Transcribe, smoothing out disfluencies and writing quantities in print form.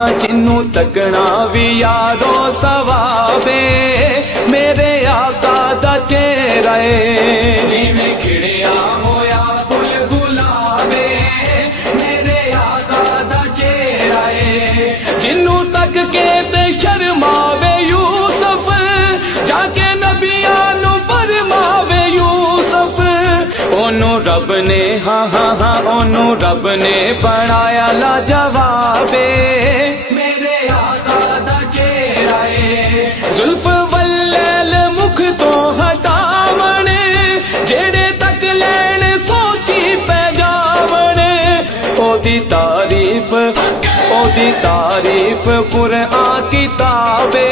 जिन्नू तकना भी यारो सवाबे मेरे आका दा चेहरा है जिवें खिड़िया होया फुल गुलाबे मेरे आका दा चेहरा है जिन्नू तक के ते शर्मावे यूसुफ जाके नबियां नू फरमावे यूसुफ ओनू रब ने हाँ हाँ हाँ ओनू रब ने बनाया लाजवाबे मेरे आका दा चेहरा है जुल्फ वल्लैल मुख तो हटावण जेड़े तक लैण सोची पै जावण ओदी तारीफ कुरआन किताबे